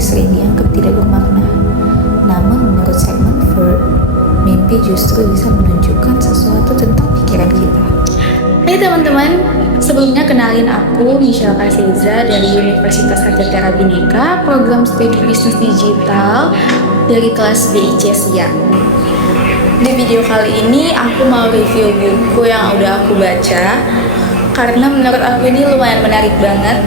sering dianggap tidak bermakna. Namun menurut Sigmund Freud, mimpi justru bisa menunjukkan sesuatu tentang pikiran kita. Hai teman-teman, sebelumnya kenalin aku Michelle Kaseza dari Universitas Harjatara Bhinneka, program studi bisnis digital dari kelas BIC Siang. Di video kali ini aku mau review buku yang udah aku baca karena menurut aku ini lumayan menarik banget.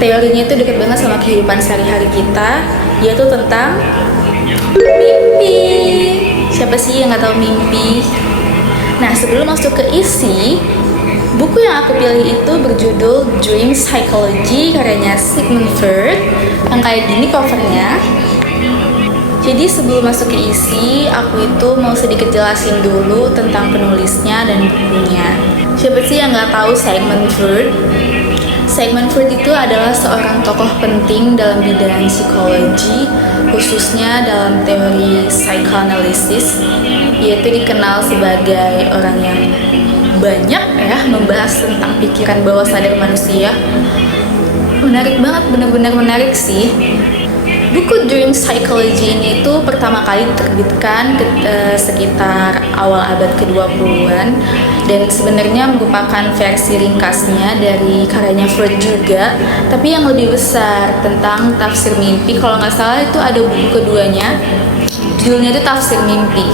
Teorinya itu dekat banget sama kehidupan sehari-hari kita, yaitu tentang mimpi. Siapa sih yang nggak tahu mimpi? Nah, sebelum masuk ke isi, buku yang aku pilih itu berjudul Dream Psychology karyanya Sigmund Freud, yang kayak gini covernya. Jadi sebelum masuk ke isi, aku itu mau sedikit jelasin dulu tentang penulisnya dan bukunya. Siapa sih yang nggak tahu Sigmund Freud? Sigmund Freud itu adalah seorang tokoh penting dalam bidang psikologi, khususnya dalam teori psychoanalysis, yaitu dikenal sebagai orang yang banyak membahas tentang pikiran bawah sadar manusia. Menarik banget, benar-benar menarik sih. Buku Dream Psychology ini itu pertama kali diterbitkan sekitar awal abad ke-20-an dan sebenarnya merupakan versi ringkasnya dari karyanya Freud juga, tapi yang lebih besar tentang tafsir mimpi. Kalau nggak salah itu ada buku keduanya, judulnya itu Tafsir Mimpi.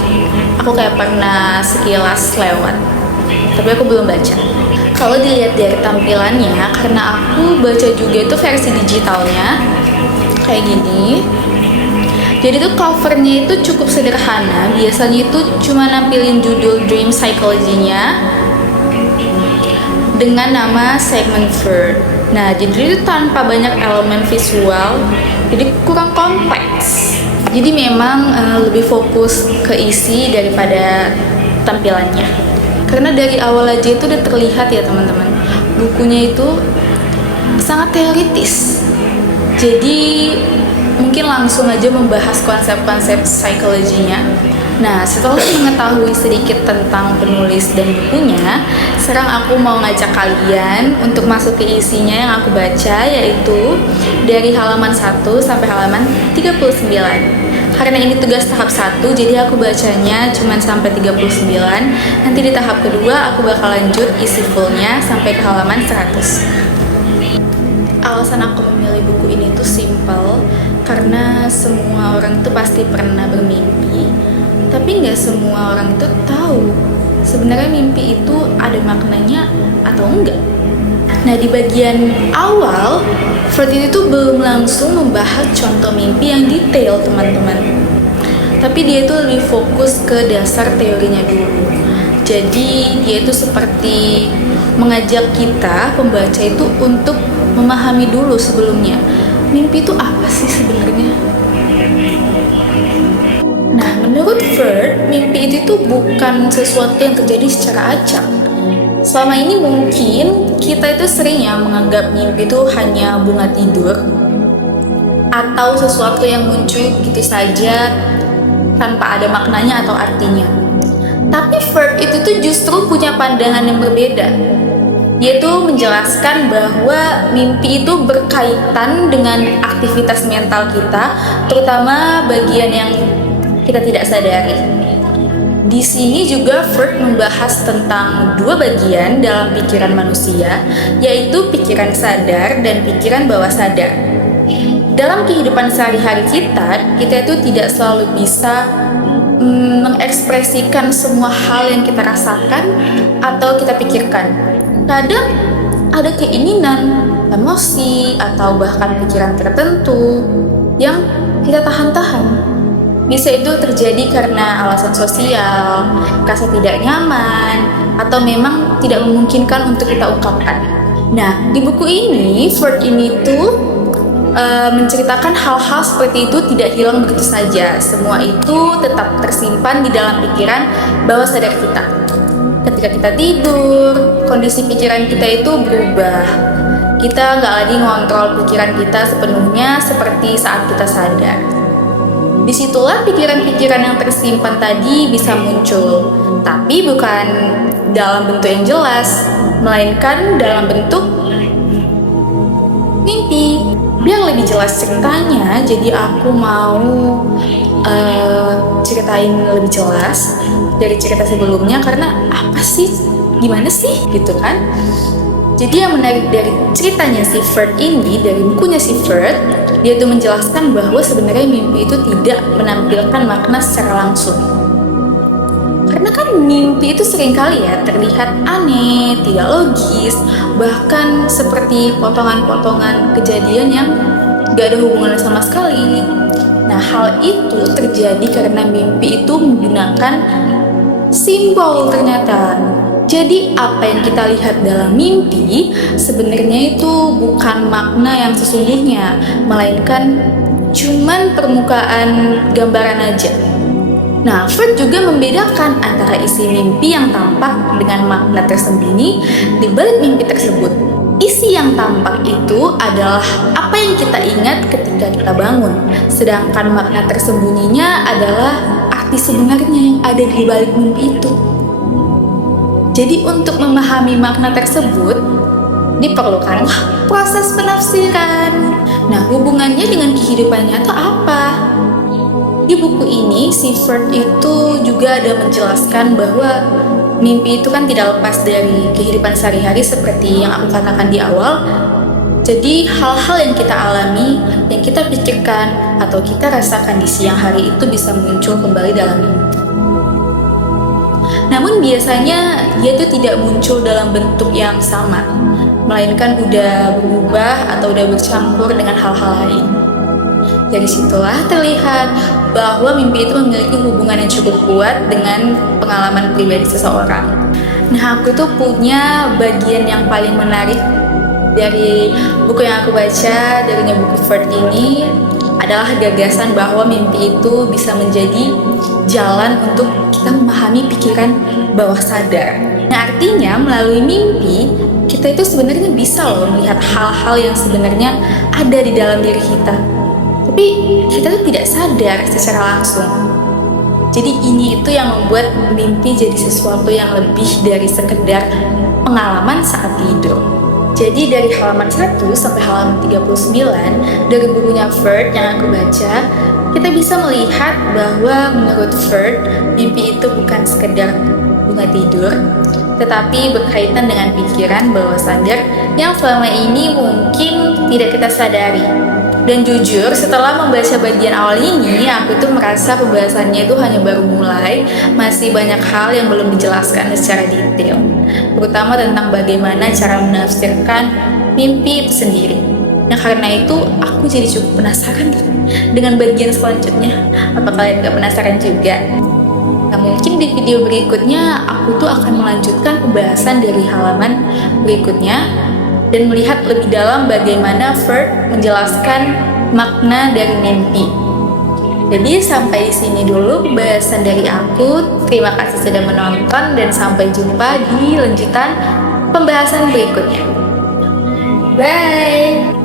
Aku kayak pernah sekilas lewat, tapi aku belum baca. Kalau dilihat dari tampilannya, karena aku baca juga itu versi digitalnya kayak gini. Jadi tuh covernya itu cukup sederhana. Biasanya itu cuma nampilin judul Dream Psychology-nya dengan nama Sigmund Freud. Nah, jadi itu tanpa banyak elemen visual, jadi kurang kompleks. Jadi memang lebih fokus ke isi daripada tampilannya. Karena dari awal aja itu udah terlihat ya teman-teman, bukunya itu sangat teoritis. Jadi mungkin langsung aja membahas konsep-konsep psikologinya. Nah, setelah mengetahui sedikit tentang penulis dan bukunya, sekarang aku mau ngajak kalian untuk masuk ke isinya yang aku baca, yaitu dari halaman 1 sampai halaman 39. Karena ini tugas tahap 1, jadi aku bacanya cuma sampai 39. Nanti di tahap kedua aku bakal lanjut isi fullnya sampai ke halaman 100. Alasan aku memilih buku ini tuh simple, karena semua orang tuh pasti pernah bermimpi, tapi nggak semua orang tuh tahu sebenarnya mimpi itu ada maknanya atau enggak. Nah, di bagian awal, Freud itu tuh belum langsung membahas contoh mimpi yang detail teman-teman, tapi dia itu lebih fokus ke dasar teorinya dulu. Jadi dia itu seperti mengajak kita pembaca itu untuk memahami dulu sebelumnya mimpi itu apa sih sebenarnya. Nah, menurut Freud, mimpi itu bukan sesuatu yang terjadi secara acak. Selama ini mungkin kita itu sering menganggap mimpi itu hanya bunga tidur atau sesuatu yang muncul begitu saja tanpa ada maknanya atau artinya. Tapi Freud itu justru punya pandangan yang berbeda. Dia tuh menjelaskan bahwa mimpi itu berkaitan dengan aktivitas mental kita, terutama bagian yang kita tidak sadari. Di sini juga Freud membahas tentang dua bagian dalam pikiran manusia, yaitu pikiran sadar dan pikiran bawah sadar. Dalam kehidupan sehari-hari kita itu tidak selalu bisa mengekspresikan semua hal yang kita rasakan atau kita pikirkan. Kadang ada keinginan, emosi, atau bahkan pikiran tertentu yang kita tahan-tahan. Bisa itu terjadi karena alasan sosial, rasa tidak nyaman, atau memang tidak memungkinkan untuk kita ungkapkan. Nah, di buku ini, Freud ini tuh menceritakan hal-hal seperti itu tidak hilang begitu saja. Semua itu tetap tersimpan di dalam pikiran bawah sadar kita. Ketika kita tidur, kondisi pikiran kita itu berubah. Kita nggak lagi ngontrol pikiran kita sepenuhnya seperti saat kita sadar. Disitulah pikiran-pikiran yang tersimpan tadi bisa muncul, tapi bukan dalam bentuk yang jelas, melainkan dalam bentuk mimpi. Biar lebih jelas ceritanya, jadi aku mau ceritain lebih jelas dari cerita sebelumnya, karena apa sih, gimana sih gitu kan. Jadi yang menarik dari ceritanya si Ferd ini, dari bukunya si Ferd, dia tuh menjelaskan bahwa sebenarnya mimpi itu tidak menampilkan makna secara langsung. Karena kan mimpi itu seringkali ya terlihat aneh, tidak logis, bahkan seperti potongan-potongan kejadian yang gak ada hubungannya sama sekali. Nah, hal itu terjadi karena mimpi itu menggunakan simbol ternyata. Jadi apa yang kita lihat dalam mimpi sebenarnya itu bukan makna yang sesungguhnya, melainkan cuman permukaan gambaran aja. Nah, Ferd juga membedakan antara isi mimpi yang tampak dengan makna tersembunyi di balik mimpi tersebut. Isi yang tampak itu adalah apa yang kita ingat ketika kita bangun, sedangkan makna tersembunyinya adalah arti sebenarnya yang ada di balik mimpi itu. Jadi untuk memahami makna tersebut, diperlukan proses penafsiran. Nah, hubungannya dengan kehidupan nyata apa? Di buku ini, si Ferd itu juga ada menjelaskan bahwa mimpi itu kan tidak lepas dari kehidupan sehari-hari seperti yang aku katakan di awal. Jadi hal-hal yang kita alami, yang kita pikirkan, atau kita rasakan di siang hari itu bisa muncul kembali dalam mimpi. Namun biasanya dia itu tidak muncul dalam bentuk yang sama, melainkan udah berubah atau udah bercampur dengan hal-hal lain. Dari situlah terlihat bahwa mimpi itu memiliki hubungan yang cukup kuat dengan pengalaman pribadi seseorang. Nah, aku tuh punya bagian yang paling menarik dari buku yang aku baca, dari buku Ferd ini, adalah gagasan bahwa mimpi itu bisa menjadi jalan untuk kita memahami pikiran bawah sadar. Nah, artinya melalui mimpi, kita itu sebenarnya bisa loh melihat hal-hal yang sebenarnya ada di dalam diri kita. Tapi kita tuh tidak sadar secara langsung. Jadi ini itu yang membuat mimpi jadi sesuatu yang lebih dari sekedar pengalaman saat tidur. Jadi dari halaman 1 sampai halaman 39 dari bukunya Ferd yang aku baca, kita bisa melihat bahwa menurut Ferd, mimpi itu bukan sekedar bunga tidur, tetapi berkaitan dengan pikiran bawah sadar yang selama ini mungkin tidak kita sadari. Dan jujur, setelah membaca bagian awal ini, aku tuh merasa pembahasannya itu hanya baru mulai, masih banyak hal yang belum dijelaskan secara detail, terutama tentang bagaimana cara menafsirkan mimpi itu sendiri. Nah, karena itu aku jadi cukup penasaran dengan bagian selanjutnya. Apa kalian gak penasaran juga? Nah, mungkin di video berikutnya aku tuh akan melanjutkan pembahasan dari halaman berikutnya dan melihat lebih dalam bagaimana Ferd menjelaskan makna dari mimpi. Jadi sampai di sini dulu pembahasan dari aku. Terima kasih sudah menonton dan sampai jumpa di lanjutan pembahasan berikutnya. Bye!